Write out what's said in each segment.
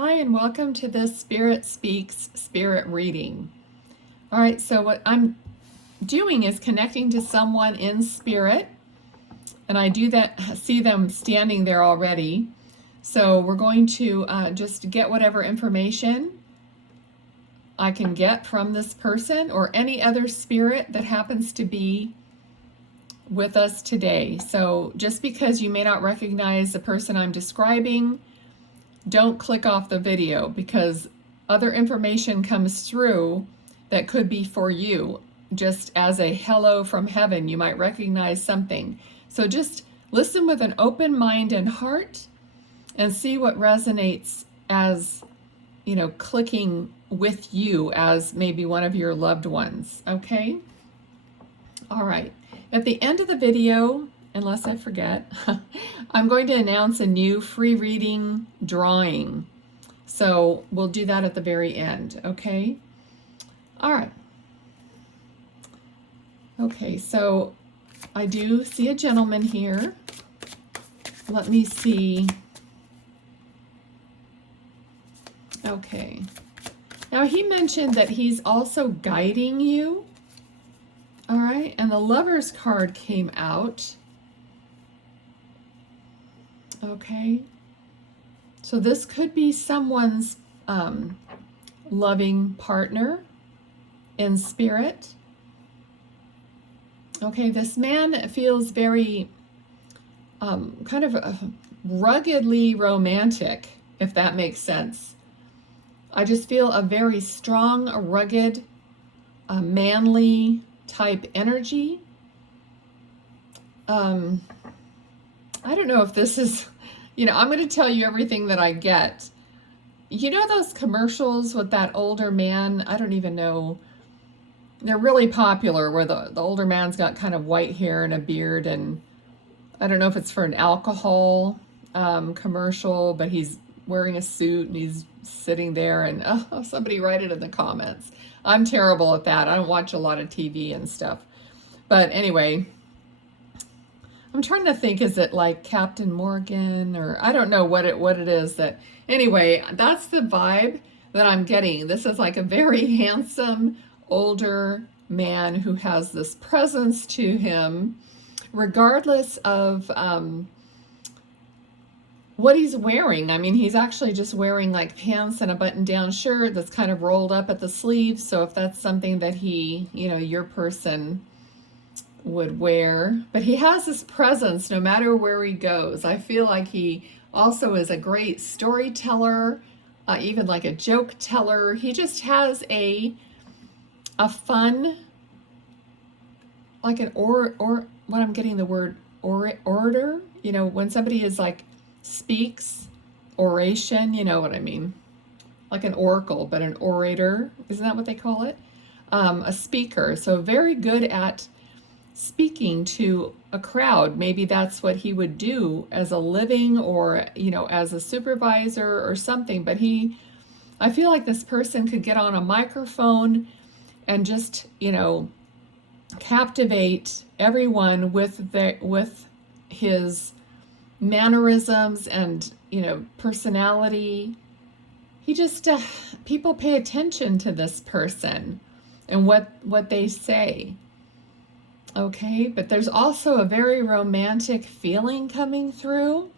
Hi, and welcome to this Spirit Speaks Spirit reading. All right, so what I'm doing is connecting to someone in spirit, and I do that, see them standing there already. So we're going to just get whatever information I can get from this person or any other spirit that happens to be with us today. So just because you may not recognize the person I'm describing, don't click off the video, because other information comes through that could be for you. Just as a hello from heaven, you might recognize something. So just listen with an open mind and heart and see what resonates as, clicking with you as maybe one of your loved ones. Okay? All right. At the end of the video, unless I forget, I'm going to announce a new free reading drawing. So we'll do that at the very end, okay? All right. Okay, so I do see a gentleman here. Let me see. Okay. Now he mentioned that he's also guiding you. All right, and the Lover's card came out. Okay, so this could be someone's loving partner in spirit. Okay, this man feels very kind of ruggedly romantic, if that makes sense. I just feel a very strong, rugged, manly type energy. I don't know if this is, I'm going to tell you everything that I get. You know those commercials with that older man? I don't even know. They're really popular where the older man's got kind of white hair and a beard, and I don't know if it's for an alcohol commercial, but he's wearing a suit and he's sitting there, and somebody write it in the comments. I'm terrible at that. I don't watch a lot of TV and stuff. But anyway, I'm trying to think, is it like Captain Morgan, or I don't know what it is that, anyway, that's the vibe that I'm getting. This is like a very handsome older man who has this presence to him, regardless of what he's wearing. I mean, he's actually just wearing like pants and a button-down shirt that's kind of rolled up at the sleeves. So if that's something that he, your person would wear, but he has this presence no matter where he goes. I feel like he also is a great storyteller, even like a joke teller. He just has a fun, like an or what I'm getting the word orator, when somebody is like speaks, oration, you know what I mean, like an oracle, but an orator, isn't that what they call it? A speaker. So very good at speaking to a crowd. Maybe that's what he would do as a living, or as a supervisor or something. But I feel like this person could get on a microphone and just captivate everyone with his mannerisms and personality. He just people pay attention to this person and what they say. Okay, but there's also a very romantic feeling coming through.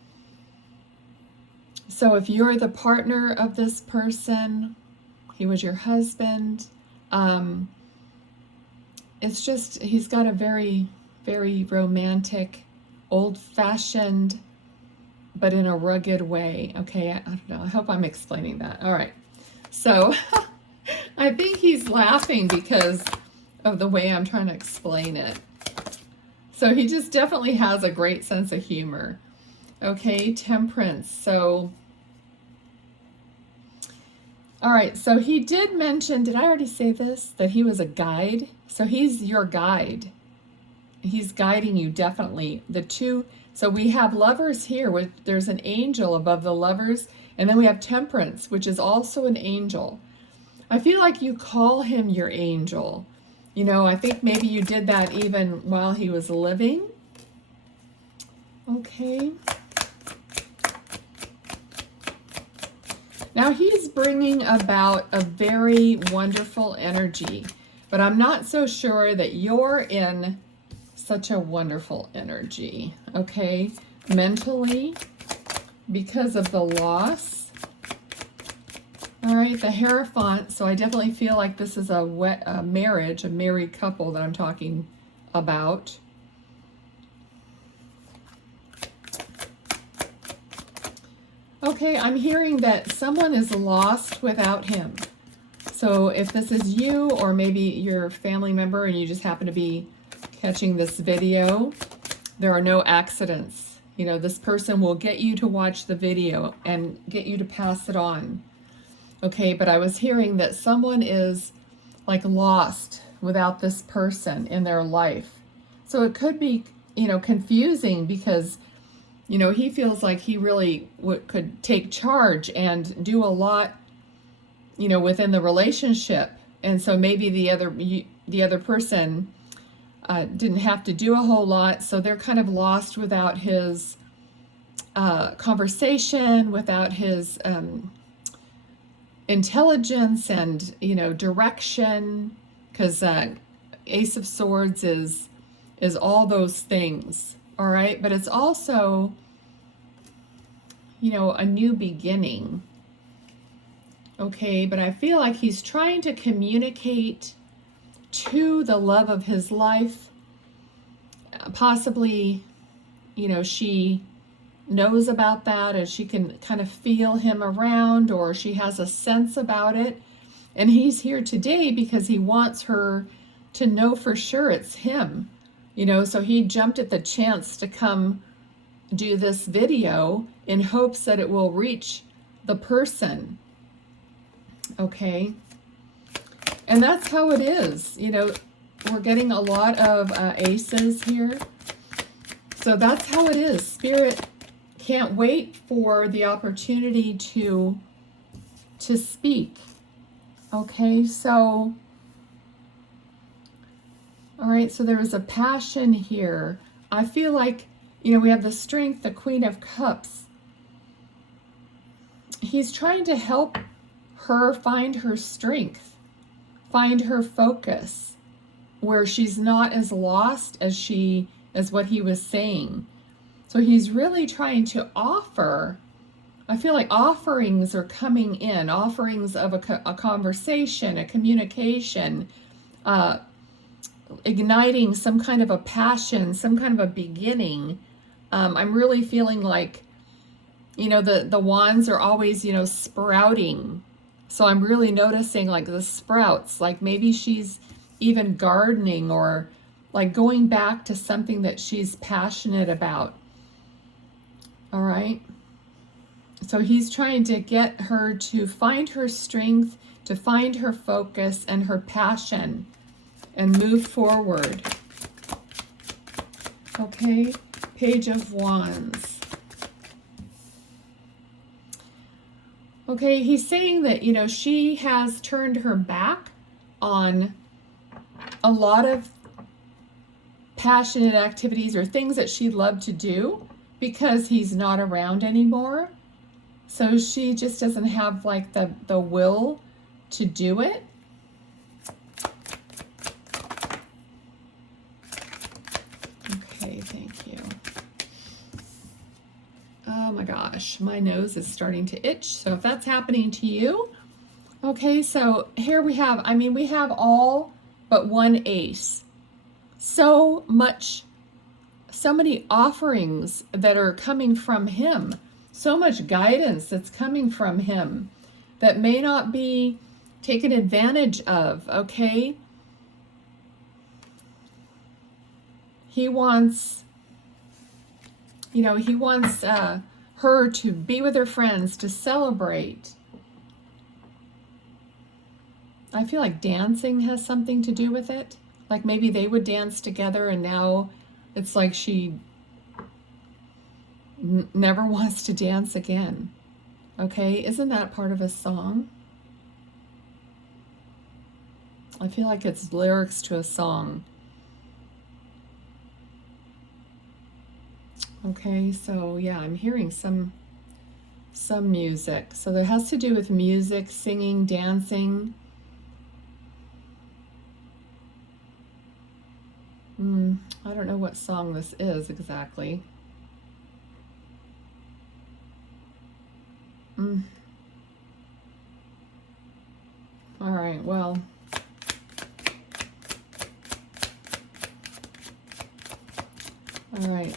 So if you're the partner of this person, he was your husband, it's just, he's got a very, very romantic, old-fashioned, but in a rugged way. Okay, I don't know. I hope I'm explaining that. All right. So I think he's laughing because of the way I'm trying to explain it. So he just definitely has a great sense of humor. Okay, temperance. So, all right, so he did mention, did I already say this? That he was a guide? So he's your guide. He's guiding you, definitely. So we have lovers here. There's an angel above the lovers, and then we have temperance, which is also an angel. I feel like you call him your angel. I think maybe you did that even while he was living. Okay. Now he's bringing about a very wonderful energy, but I'm not so sure that you're in such a wonderful energy, okay? Mentally, because of the loss. All right, the Hierophant, so I definitely feel like this is a marriage, a married couple that I'm talking about. Okay, I'm hearing that someone is lost without him. So if this is you, or maybe your family member and you just happen to be catching this video, there are no accidents. You know, this person will get you to watch the video and get you to pass it on. Okay, but I was hearing that someone is like lost without this person in their life. So it could be, you know, confusing because, you know, he feels like he really could take charge and do a lot, you know, within the relationship. And so maybe the other person didn't have to do a whole lot, so they're kind of lost without his conversation, without his intelligence and, you know, direction, because Ace of Swords is all those things, all right? But it's also, you know, a new beginning, okay? But I feel like he's trying to communicate to the love of his life. Possibly, you know, she knows about that and she can kind of feel him around, or she has a sense about it. And he's here today because he wants her to know for sure it's him, you know, so he jumped at the chance to come do this video in hopes that it will reach the person, okay? And that's how it is, you know, we're getting a lot of aces here. So that's how it is. Spirit can't wait for the opportunity to speak. Okay, so, all right, so there is a passion here. I feel like, you know, we have the Strength, the Queen of Cups. He's trying to help her find her strength, find her focus, where she's not as lost as what he was saying. So he's really trying to offer, I feel like offerings are coming in, offerings of a conversation, a communication, igniting some kind of a passion, some kind of a beginning. I'm really feeling like, you know, the wands are always, you know, sprouting. So I'm really noticing like the sprouts, like maybe she's even gardening or like going back to something that she's passionate about. All right. So he's trying to get her to find her strength, to find her focus and her passion and move forward. Okay. Page of Wands. Okay, he's saying that, you know, she has turned her back on a lot of passionate activities or things that she loved to do because he's not around anymore. So she just doesn't have like the will to do it. Okay, thank you. Oh my gosh, my nose is starting to itch. So if that's happening to you, okay, so here we have, I mean, we have all but one ace. So many offerings that are coming from him, so much guidance that's coming from him that may not be taken advantage of, okay? He wants, you know, he wants her to be with her friends, to celebrate. I feel like dancing has something to do with it. Like maybe they would dance together and now it's like she never wants to dance again. Okay, isn't that part of a song? I feel like it's lyrics to a song. Okay, so yeah, I'm hearing some some music. So that has to do with music, singing, dancing. I don't know what song this is exactly. All right, well. All right.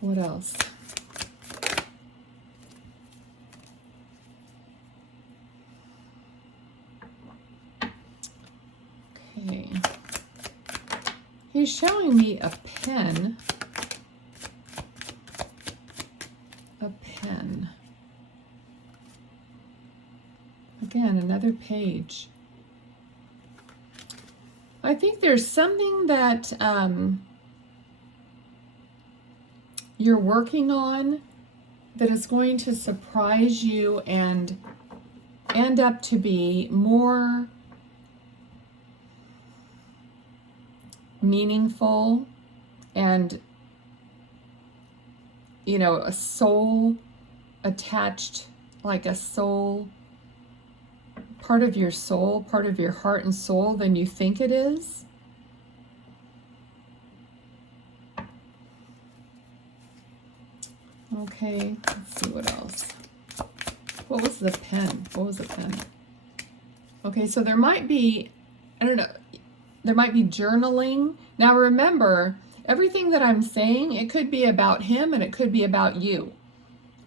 What else? Okay. He's showing me a pen. A pen. Again, another page. I think there's something that you're working on that is going to surprise you and end up to be more meaningful and, you know, a soul attached, like a soul, part of your soul, part of your heart and soul than you think it is. Okay, let's see what else. What was the pen? What was the pen? Okay, so there might be, I don't know, there might be journaling. Now remember, everything that I'm saying, it could be about him and it could be about you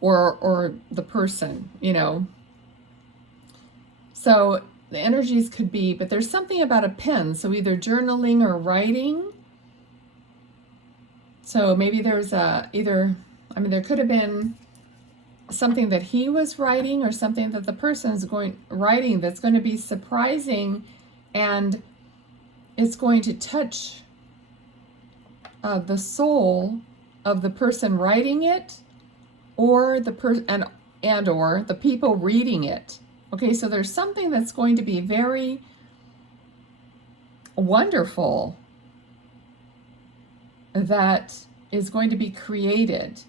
or the person, you know. So the energies could be, but there's something about a pen. So either journaling or writing. So maybe there's there could have been something that he was writing or something that the person's writing that's going to be surprising, and it's going to touch the soul of the person writing it, or the or the people reading it. Okay, so there's something that's going to be very wonderful that is going to be created.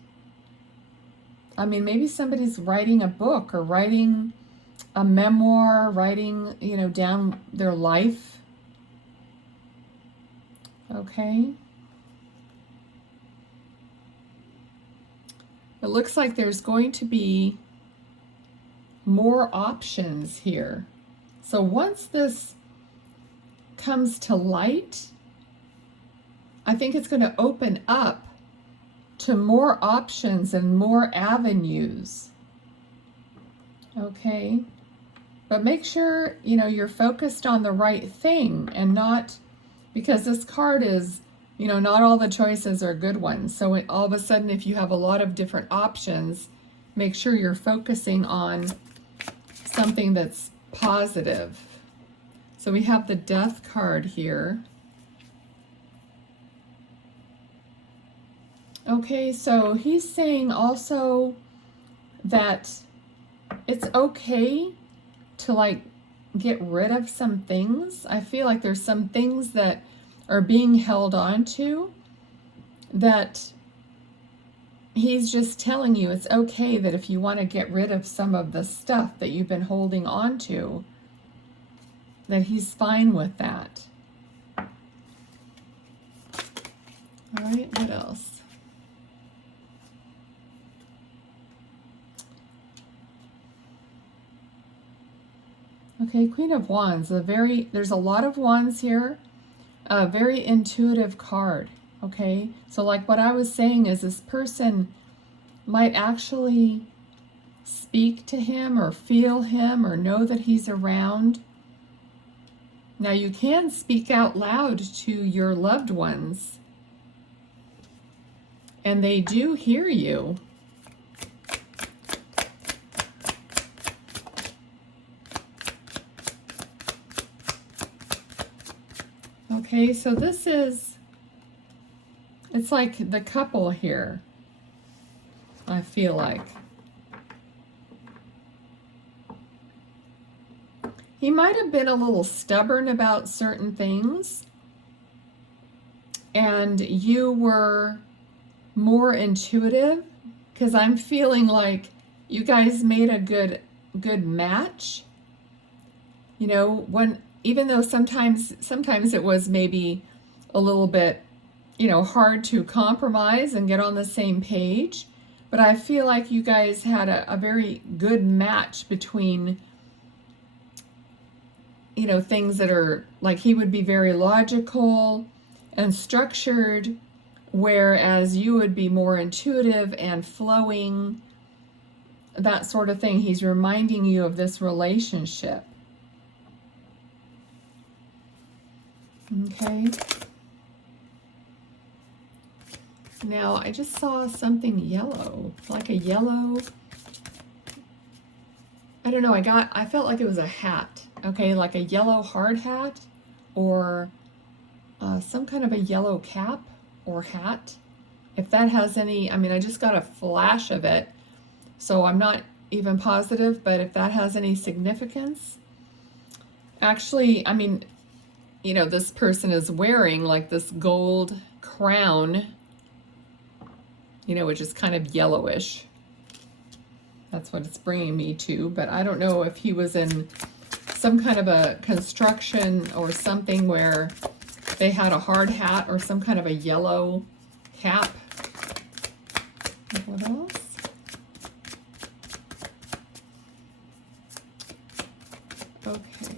I mean, maybe somebody's writing a book or writing a memoir, writing, you know, down their life. Okay. It looks like there's going to be more options here. So once this comes to light, I think it's going to open up to more options and more avenues. Okay. But make sure, you know, you're focused on the right thing and not, because this card is, you know, not all the choices are good ones. So all of a sudden, if you have a lot of different options, make sure you're focusing on something that's positive. So we have the Death card here. Okay, so he's saying also that it's okay to like get rid of some things. I feel like there's some things that are being held on to that he's just telling you it's okay, that if you want to get rid of some of the stuff that you've been holding on to, that he's fine with that. All right, what else? Okay, Queen of Wands, there's a lot of wands here, a very intuitive card, okay? So like what I was saying is this person might actually speak to him or feel him or know that he's around. Now you can speak out loud to your loved ones, and they do hear you. Okay, so this is, it's like the couple here, I feel like. He might have been a little stubborn about certain things, and you were more intuitive, because I'm feeling like you guys made a good match. You know, when even though sometimes it was maybe a little bit, you know, hard to compromise and get on the same page, but I feel like you guys had a very good match between, you know, things that are like he would be very logical and structured, whereas you would be more intuitive and flowing, that sort of thing. He's reminding you of this relationship. Okay. Now, I just saw something yellow, like a yellow, I don't know, I felt like it was a hat, okay, like a yellow hard hat, or some kind of a yellow cap or hat. If that has any, I mean, I just got a flash of it, so I'm not even positive, but if that has any significance. Actually, I mean, you know, this person is wearing like this gold crown, you know, which is kind of yellowish. That's what it's bringing me to, but I don't know if he was in some kind of a construction or something where they had a hard hat or some kind of a yellow cap. What else? Okay.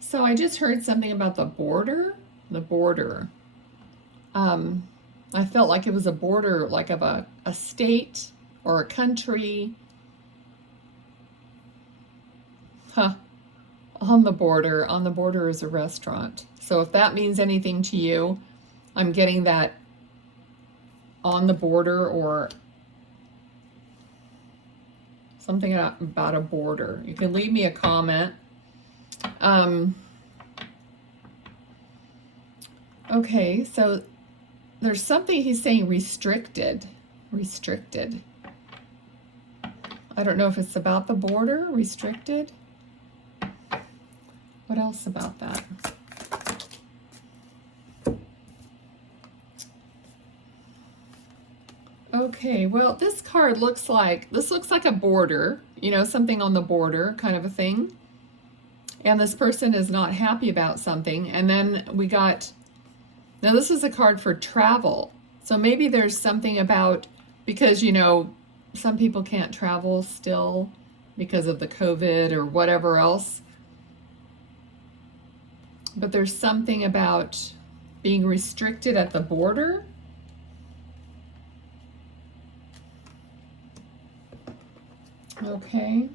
So I just heard something about the border. The border. I felt like it was a border, like of a state or a country. On the border is a restaurant. So if that means anything to you, I'm getting that on the border or something about a border. You can leave me a comment. Okay, so there's something he's saying restricted. I don't know if it's about the border, restricted. What else about that? Okay, well, this card looks like a border, you know, something on the border kind of a thing. And this person is not happy about something. And then we got, now this is a card for travel. So maybe there's something about, because, you know, some people can't travel still because of the COVID or whatever else. But there's something about being restricted at the border. Okay.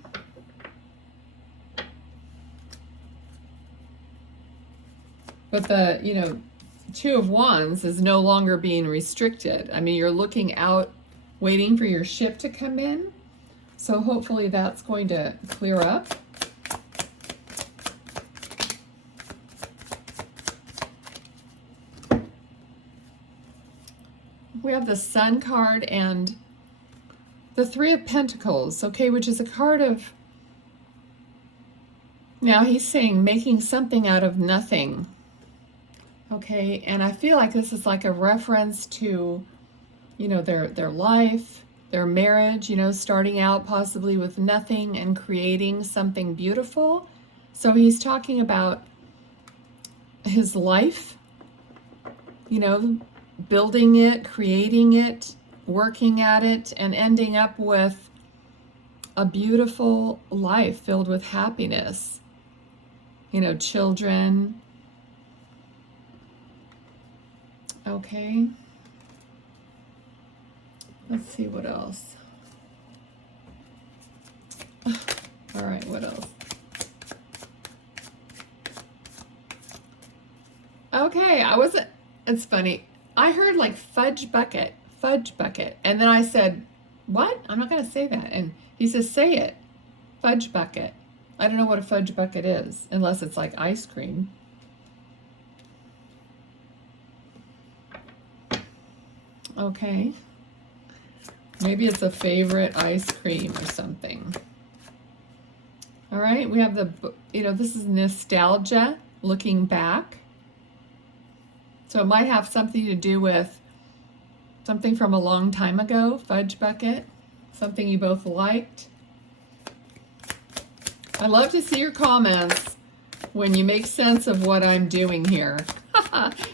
But the, you know, Two of Wands is no longer being restricted. I mean, you're looking out, waiting for your ship to come in. So hopefully that's going to clear up. We have the Sun card and the Three of Pentacles, okay, which is a card of, now he's saying making something out of nothing. Okay, and I feel like this is like a reference to, you know, their life, their marriage, you know, starting out possibly with nothing and creating something beautiful. So he's talking about his life, you know, building it, creating it, working at it, and ending up with a beautiful life filled with happiness. You know, children. Okay. Let's see what else. All right, what else? Okay, it's funny. I heard like fudge bucket, and then I said, what? I'm not going to say that. And he says, say it, fudge bucket. I don't know what a fudge bucket is, unless it's like ice cream. Okay. Maybe it's a favorite ice cream or something. All right, we have the, you know, this is nostalgia, looking back. So it might have something to do with something from a long time ago, fudge bucket, something you both liked. I love to see your comments when you make sense of what I'm doing here.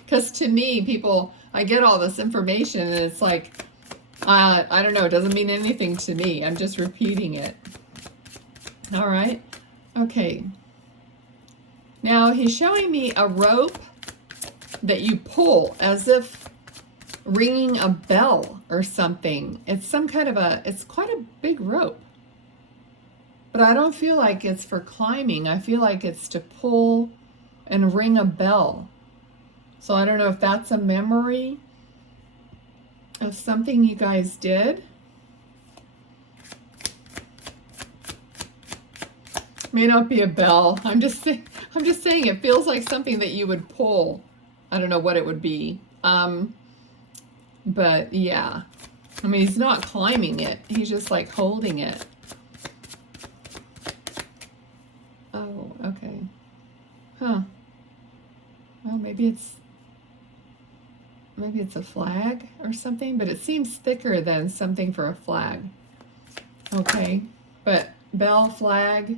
Because to me, people, I get all this information and it's like, I don't know, it doesn't mean anything to me. I'm just repeating it. All right. Okay. Now he's showing me a rope that you pull as if ringing a bell or something. It's some kind of it's quite a big rope. But I don't feel like it's for climbing. I feel like it's to pull and ring a bell. So I don't know if that's a memory of something you guys did. May not be a bell. I'm just saying it feels like something that you would pull. I don't know what it would be. But yeah. I mean, he's not climbing it. He's just like holding it. Oh, okay. Huh. Well, maybe it's a flag or something, but it seems thicker than something for a flag. Okay, but bell, flag.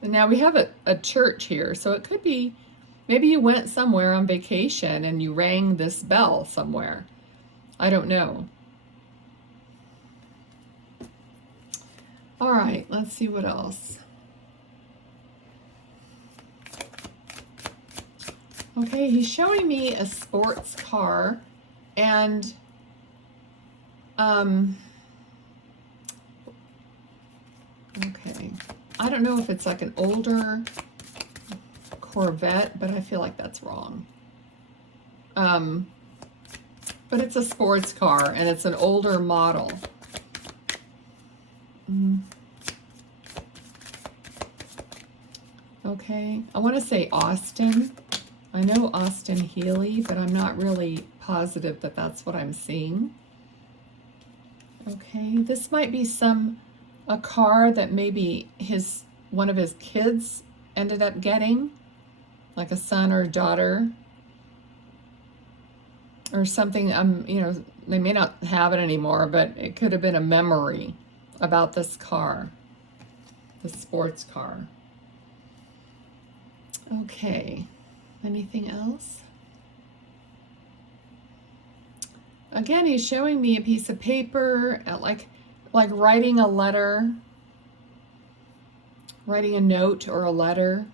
And now we have a church here, so it could be, maybe you went somewhere on vacation and you rang this bell somewhere. I don't know. All right, let's see what else. Okay, he's showing me a sports car, and okay, I don't know if it's like an older Corvette, but I feel like that's wrong. But it's a sports car, and it's an older model. Okay, I want to say Austin. I know Austin Healey, but I'm not really positive that that's what I'm seeing. Okay, this might be a car that maybe one of his kids ended up getting, like a son or daughter, or something. You know, they may not have it anymore, but it could have been a memory about this car, the sports car. Okay. Anything else? Again, he's showing me a piece of paper, like writing a letter, writing a note or a letter.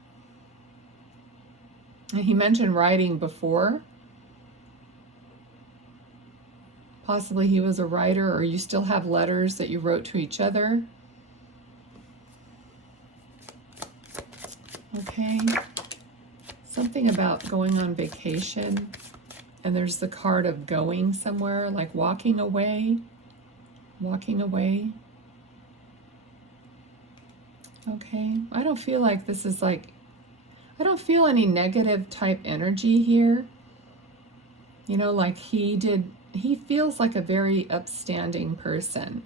And he mentioned writing before. Possibly he was a writer, or you still have letters that you wrote to each other. Okay. Something about going on vacation, and there's the card of going somewhere, like walking away. Okay, I don't feel like this is like, I don't feel any negative type energy here. You know, like he feels like a very upstanding person.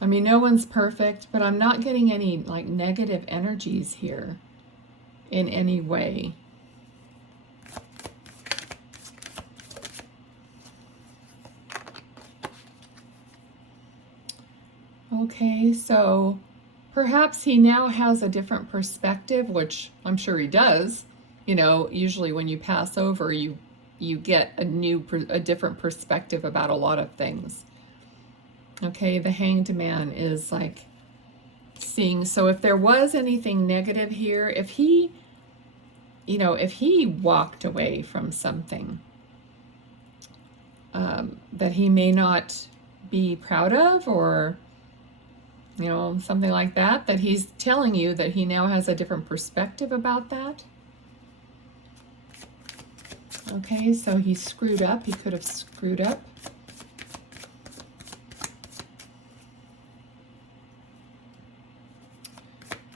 I mean, no one's perfect, but I'm not getting any like negative energies here in any way. Okay, so perhaps he now has a different perspective, which I'm sure he does. You know, usually when you pass over, you get a different perspective about a lot of things. Okay, the Hanged Man is like seeing, so if there was anything negative here, if he walked away from something that he may not be proud of, or something like that, that he's telling you that he now has a different perspective about that. Okay, so he screwed up. He could have screwed up.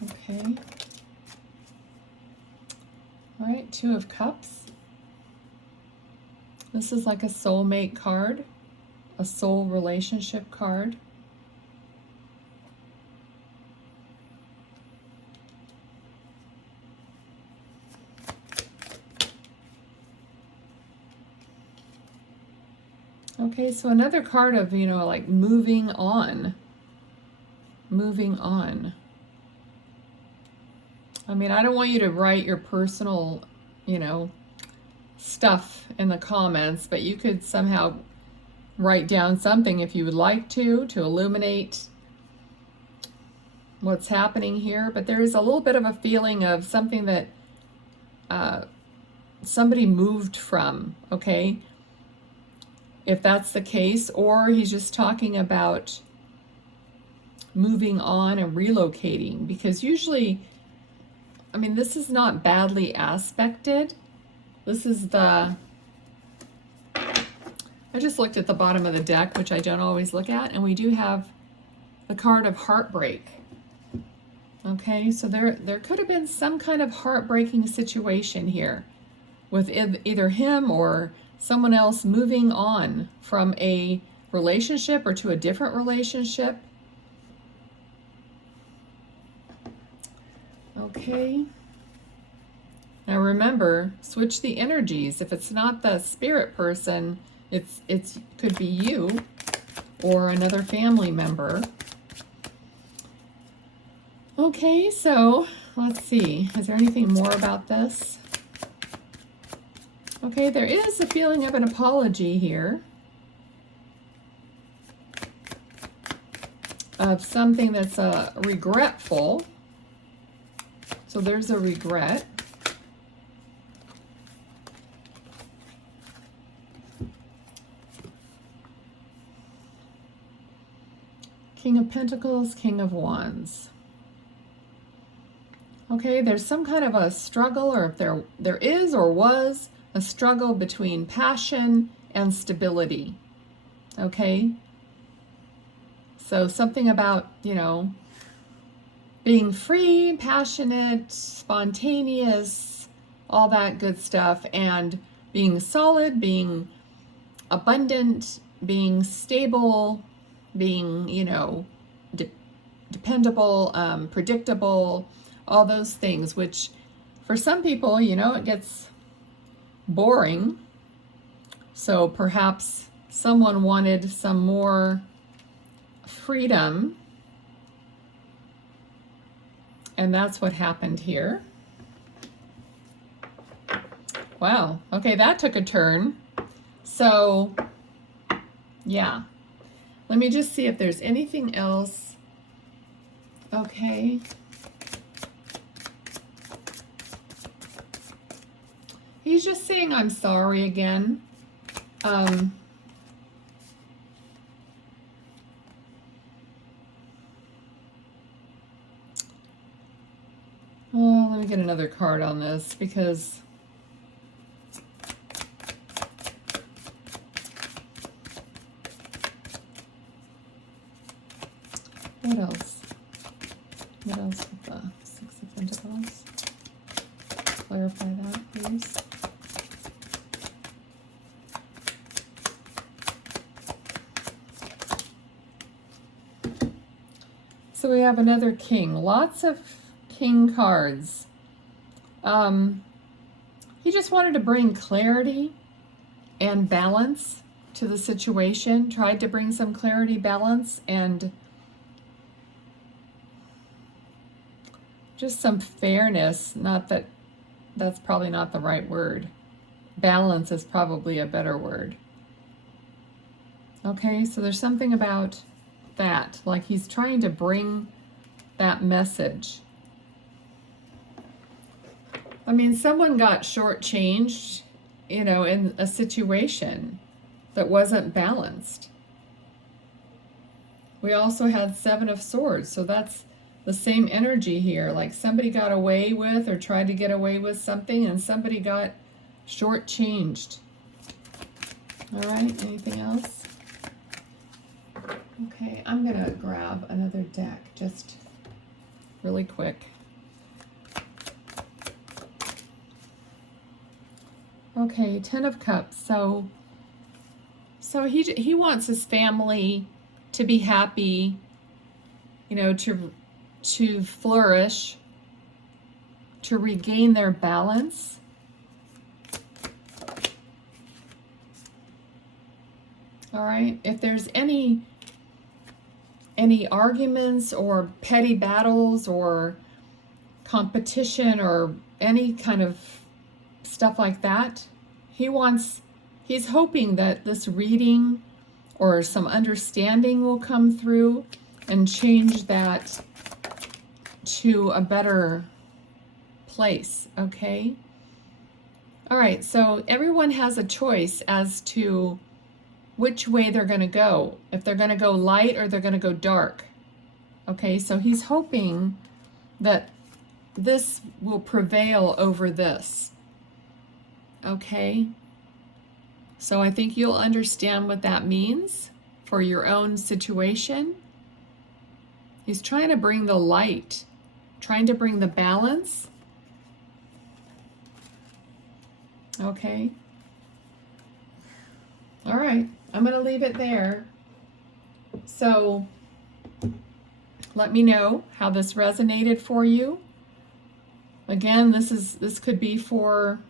Okay. All right, Two of Cups. This is like a soulmate card, a soul relationship card. Okay, so another card of, you know, like moving on. Moving on. I mean, I don't want you to write your personal, you know, stuff in the comments, but you could somehow write down something if you would like to illuminate what's happening here. But there is a little bit of a feeling of something that somebody moved from, okay? If that's the case, or he's just talking about moving on and relocating, because usually, I mean, this is not badly aspected. This is the, I just looked at the bottom of the deck, which I don't always look at, and we do have the card of heartbreak. Okay, so there could have been some kind of heartbreaking situation here with either him or someone else moving on from a relationship or to a different relationship. Okay. Now remember, switch the energies. If it's not the spirit person, it's could be you or another family member. Okay, so let's see. Is there anything more about this? Okay, there is a feeling of an apology here. Of something that's regretful. So there's a regret. King of Pentacles, King of Wands. Okay, there's some kind of a struggle, or if there is or was a struggle between passion and stability. Okay? So something about, you know, being free, passionate, spontaneous, all that good stuff, and being solid, being abundant, being stable, being, you know, dependable, predictable, all those things, which for some people, you know, it gets boring. So perhaps someone wanted some more freedom, and that's what happened here. Wow, okay, that took a turn. So yeah, let me just see if there's anything else. Okay. He's just saying, I'm sorry again. Well, let me get another card on this, because what else? What else with the Six of Pentacles? Clarify that, please. So we have another king. Lots of king cards. He just wanted to bring clarity and balance to the situation. Tried to bring some clarity, balance, and just some fairness. Not that that's probably not the right word. Balance is probably a better word. Okay, so there's something about that, like he's trying to bring that message. I mean, someone got shortchanged, you know, in a situation that wasn't balanced. We also had Seven of Swords, so that's the same energy here. Like somebody got away with or tried to get away with something, and somebody got shortchanged. All right, anything else? Okay, I'm gonna grab another deck just really quick. Okay, Ten of Cups. So he wants his family to be happy, you know, to flourish, to regain their balance. All right, if there's any arguments or petty battles or competition or any kind of stuff like that, he's hoping that this reading or some understanding will come through and change that to a better place, okay? All right, so everyone has a choice as to which way they're going to go, if they're going to go light or they're going to go dark. Okay, so he's hoping that this will prevail over this. Okay, so I think you'll understand what that means for your own situation. He's trying to bring the light, trying to bring the balance. Okay. All right, I'm going to leave it there. So let me know how this resonated for you. Again, this could be for,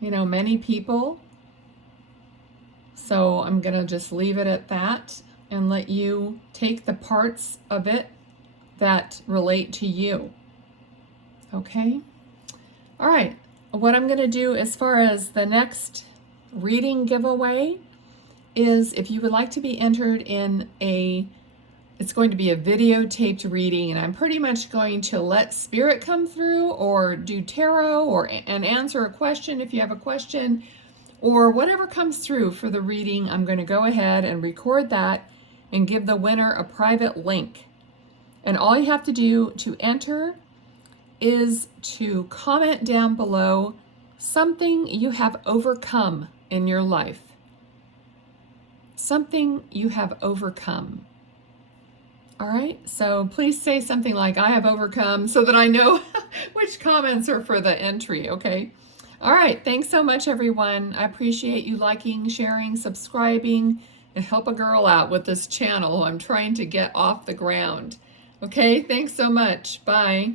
many people. So I'm going to just leave it at that and let you take the parts of it that relate to you. Okay? All right. What I'm going to do as far as the next reading giveaway is, if you would like to be entered in it's going to be a videotaped reading, and I'm pretty much going to let Spirit come through or do tarot and answer a question if you have a question, or whatever comes through for the reading. I'm going to go ahead and record that and give the winner a private link. And all you have to do to enter is to comment down below something you have overcome in your life. Something you have overcome. All right, so please say something like, I have overcome, so that I know which comments are for the entry, okay? All right, thanks so much, everyone. I appreciate you liking, sharing, subscribing, and help a girl out with this channel I'm trying to get off the ground. Okay, thanks so much. Bye.